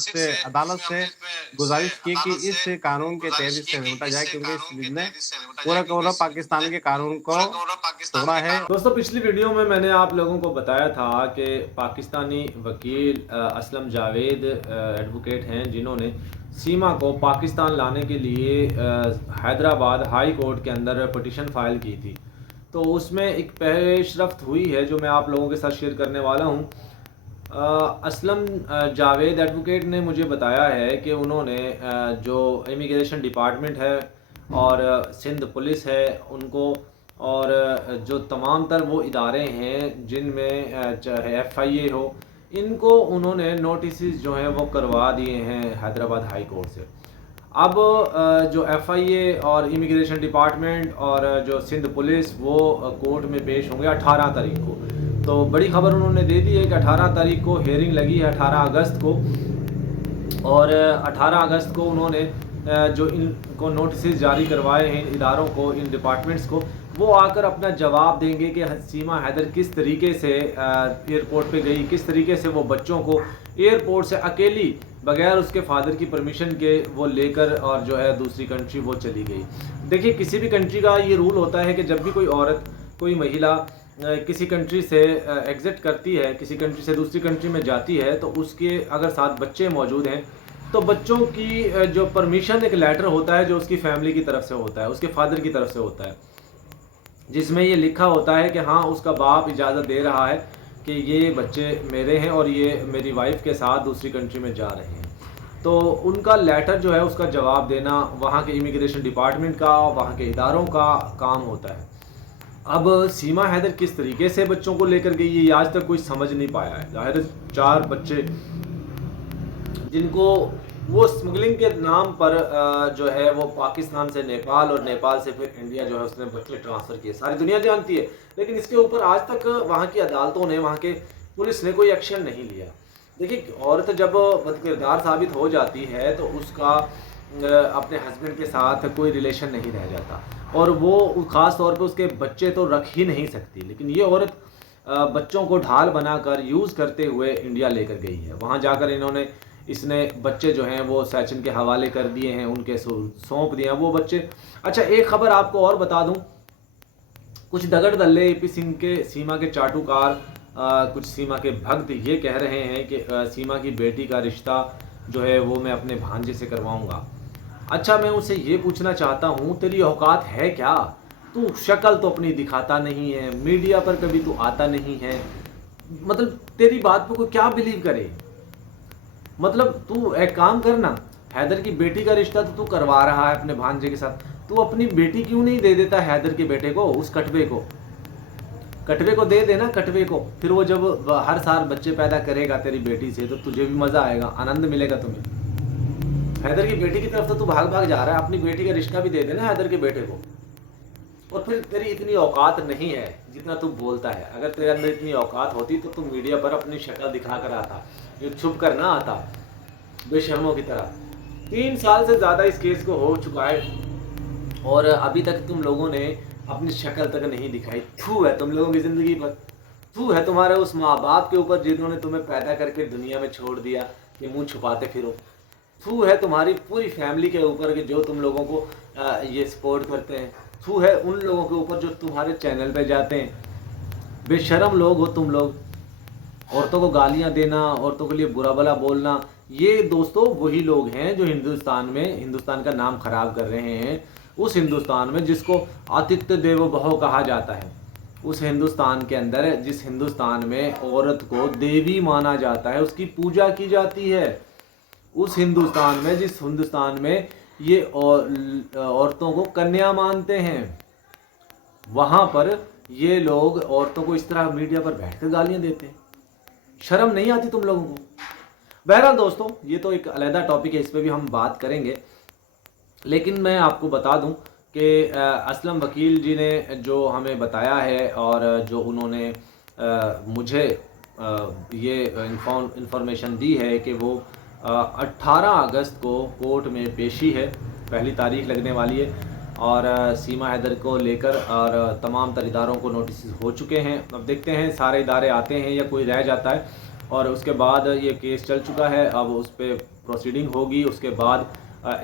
से अदालत से गुज़ारिश की कि इस कानून के तहत इससे निपटा जाए क्योंकि इसने पूरा का पूरा पाकिस्तान के कानून को तोड़ा है। दोस्तों, पिछली वीडियो में मैंने आप लोगों को बताया था कि पाकिस्तानी वकील असलम जावेद एडवोकेट हैं जिन्होंने सीमा को पाकिस्तान लाने के लिए हैदराबाद हाई कोर्ट के अंदर पटिशन फाइल की थी। तो उसमें एक पेशरफ्त हुई है जो मैं आप लोगों के साथ शेयर करने वाला हूँ। असलम जावेद एडवोकेट ने मुझे बताया है कि उन्होंने जो इमिग्रेशन डिपार्टमेंट है और सिंध पुलिस है उनको और जो तमाम तर वो इदारे हैं जिनमें चाहे FIA हो, इनको उन्होंने नोटिस जो हैं वो करवा दिए हैं हैदराबाद हाई कोर्ट से। अब जो FIA और इमिग्रेशन डिपार्टमेंट और जो सिंध पुलिस वो कोर्ट में पेश होंगे 18 तारीख को। तो बड़ी खबर उन्होंने दे दी है कि 18 तारीख को हेयरिंग लगी है, 18 अगस्त को। और 18 अगस्त को उन्होंने जो इनको नोटिस जारी करवाए हैं इन इदारों को, इन डिपार्टमेंट्स को, वो आकर अपना जवाब देंगे कि सीमा हैदर किस तरीके से एयरपोर्ट पे गई, किस तरीके से वो बच्चों को एयरपोर्ट से अकेली बगैर उसके फादर की परमिशन के वो लेकर और जो है दूसरी कंट्री वो चली गई। देखिए, किसी भी कंट्री का ये रूल होता है कि जब भी कोई औरत, कोई महिला किसी कंट्री से एग्ज़िट करती है, किसी कंट्री से दूसरी कंट्री में जाती है, तो उसके अगर साथ बच्चे मौजूद हैं तो बच्चों की जो परमिशन एक लेटर होता है जो उसकी फैमिली की तरफ से होता है, उसके फादर की तरफ से होता है, जिसमें ये लिखा होता है कि हाँ, उसका बाप इजाज़त दे रहा है कि ये बच्चे मेरे हैं और ये मेरी वाइफ के साथ दूसरी कंट्री में जा रहे हैं। तो उनका लेटर जो है उसका जवाब देना वहाँ के इमिग्रेशन डिपार्टमेंट का, वहाँ के इदारों का काम होता है। अब सीमा हैदर किस तरीके से बच्चों को लेकर गई ये आज तक कोई समझ नहीं पाया है। ज़ाहिर है 4 बच्चे जिनको वो स्मगलिंग के नाम पर जो है वो पाकिस्तान से नेपाल और नेपाल से फिर इंडिया जो है उसने बच्चे ट्रांसफ़र किए, सारी दुनिया जानती है। लेकिन इसके ऊपर आज तक वहाँ की अदालतों ने, वहाँ के पुलिस ने कोई एक्शन नहीं लिया। देखिए, औरत जब बदकिरदार साबित हो जाती है तो उसका अपने हस्बैंड के साथ कोई रिलेशन नहीं रह जाता और वो ख़ास तौर पे उसके बच्चे तो रख ही नहीं सकती। लेकिन ये औरत बच्चों को ढाल बनाकर यूज़ करते हुए इंडिया लेकर गई है। वहाँ जाकर इसने बच्चे जो हैं वो सचिन के हवाले कर दिए हैं, उनके सौंप दिए हैं वो बच्चे। अच्छा, एक खबर आपको और बता दूं, कुछ दगड़ दल्ले AP सिंह के सीमा के चाटुकार, कुछ सीमा के भक्त ये कह रहे हैं कि सीमा की बेटी का रिश्ता जो है वो मैं अपने भांजे से करवाऊंगा। अच्छा, मैं उनसे ये पूछना चाहता हूँ, तेरी औकात है क्या? तू शक्ल तो अपनी दिखाता नहीं है, मीडिया पर कभी तू आता नहीं है, मतलब तेरी बात पर कोई क्या बिलीव करे? मतलब तू एक काम करना, हैदर की बेटी का रिश्ता तो तू करवा रहा है अपने भांजे के साथ, तू अपनी बेटी क्यों नहीं दे देता हैदर के बेटे को, उस कटवे को दे देना, कटवे को। फिर वो जब हर साल बच्चे पैदा करेगा तेरी बेटी से तो तुझे भी मज़ा आएगा, आनंद मिलेगा तुम्हें। हैदर की बेटी की तरफ तो तू भाग भाग जा रहा है, अपनी बेटी का रिश्ता भी दे देना हैदर के बेटे को। और फिर तेरी इतनी औकात नहीं है जितना तू बोलता है। अगर तेरे अंदर इतनी औकात होती तो तू मीडिया पर अपनी शक्ल दिखा कर आता, ये छुप कर ना आता बेशर्मों की तरह। 3 साल से ज़्यादा इस केस को हो चुका है और अभी तक तुम लोगों ने अपनी शक्ल तक नहीं दिखाई। थू है तुम लोगों की ज़िंदगी पर, थू है तुम्हारे उस माँ बाप के ऊपर जिन्होंने तुम्हें पैदा करके दुनिया में छोड़ दिया कि मुँह छुपाते फिरो। थू है तुम्हारी पूरी फैमिली के ऊपर कि जो तुम लोगों को ये सपोर्ट करते हैं। थू है उन लोगों के ऊपर जो तुम्हारे चैनल पे जाते हैं। बेशर्म लोग हो तुम लोग। औरतों को गालियां देना, औरतों के लिए बुरा भला बोलना, ये दोस्तों वही लोग हैं जो हिंदुस्तान का नाम खराब कर रहे हैं। उस हिंदुस्तान में जिसको आतिथ्य देवो भव कहा जाता है, उस हिंदुस्तान के अंदर, जिस हिंदुस्तान में औरत को देवी माना जाता है, उसकी पूजा की जाती है, उस हिंदुस्तान में, जिस हिंदुस्तान में ये औरतों को कन्या मानते हैं, वहाँ पर ये लोग औरतों को इस तरह मीडिया पर बैठकर गालियाँ देते हैं। शर्म नहीं आती तुम लोगों को? बहरहाल दोस्तों, ये तो एक अलग टॉपिक है, इस पर भी हम बात करेंगे। लेकिन मैं आपको बता दूं कि असलम वकील जी ने जो हमें बताया है और जो उन्होंने मुझे ये इंफॉर्मेशन दी है कि वो 18 अगस्त को कोर्ट में पेशी है, पहली तारीख लगने वाली है और सीमा हैदर को लेकर और तमाम तर इदारों को नोटिस हो चुके हैं। अब देखते हैं सारे इदारे आते हैं या कोई रह जाता है। और उसके बाद ये केस चल चुका है, अब उस पर प्रोसीडिंग होगी। उसके बाद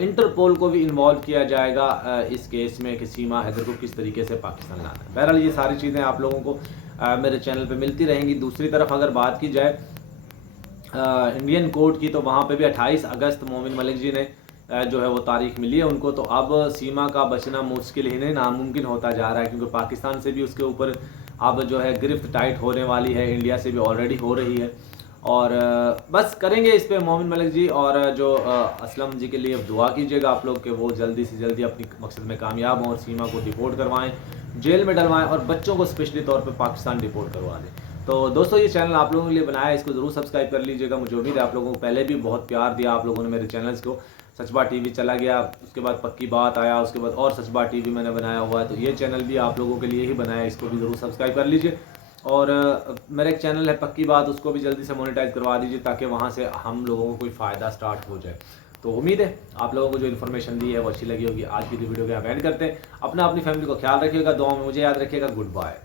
इंटरपोल को भी इन्वॉल्व किया जाएगा इस केस में कि सीमा हैदर को किस तरीके से पाकिस्तान लाना है। बहरहाल ये सारी चीज़ें आप लोगों को मेरे चैनल पे मिलती रहेंगी। दूसरी तरफ अगर बात की जाए इंडियन कोर्ट की, तो वहाँ पे भी 28 अगस्त मोमिन मलिक जी ने जो है वो तारीख मिली है उनको। तो अब सीमा का बचना मुश्किल ही नहीं नामुमकिन होता जा रहा है, क्योंकि पाकिस्तान से भी उसके ऊपर अब जो है गिरफ्त टाइट होने वाली है, इंडिया से भी ऑलरेडी हो रही है। और बस करेंगे इस पे मोमिन मलिक जी और जो असलम जी के लिए दुआ कीजिएगा आप लोग कि वो जल्दी से जल्दी अपनी मकसद में कामयाब हों और सीमा को डिपोर्ट करवाएं, जेल में डलवाएं और बच्चों को स्पेशली तौर पे पाकिस्तान डिपोर्ट करवा दें। तो दोस्तों ये चैनल आप लोगों के लिए बनाया है, इसको ज़रूर सब्सक्राइब कर लीजिएगा। मुझे उम्मीद है आप लोगों को पहले भी बहुत प्यार दिया आप लोगों ने मेरे चैनल्स को। सचबा टीवी चला गया, उसके बाद पक्की बात आया, उसके बाद और सचबा टीवी मैंने बनाया हुआ है, तो ये चैनल भी आप लोगों के लिए ही बनाया है, इसको भी ज़रूर सब्सक्राइब कर लीजिए। और मेरा एक चैनल है पक्की बात, उसको भी जल्दी से मोनेटाइज करवा दीजिए ताकि वहाँ से हम लोगों को कोई फ़ायदा स्टार्ट हो जाए। तो उम्मीद है आप लोगों को जो इन्फॉर्मेशन दी है वो अच्छी लगी होगी। आज की वीडियो को यहाँ एंड करते हैं। अपना अपनी फैमिली को ख्याल रखिएगा, दुआ में मुझे याद रखिएगा। Good bye.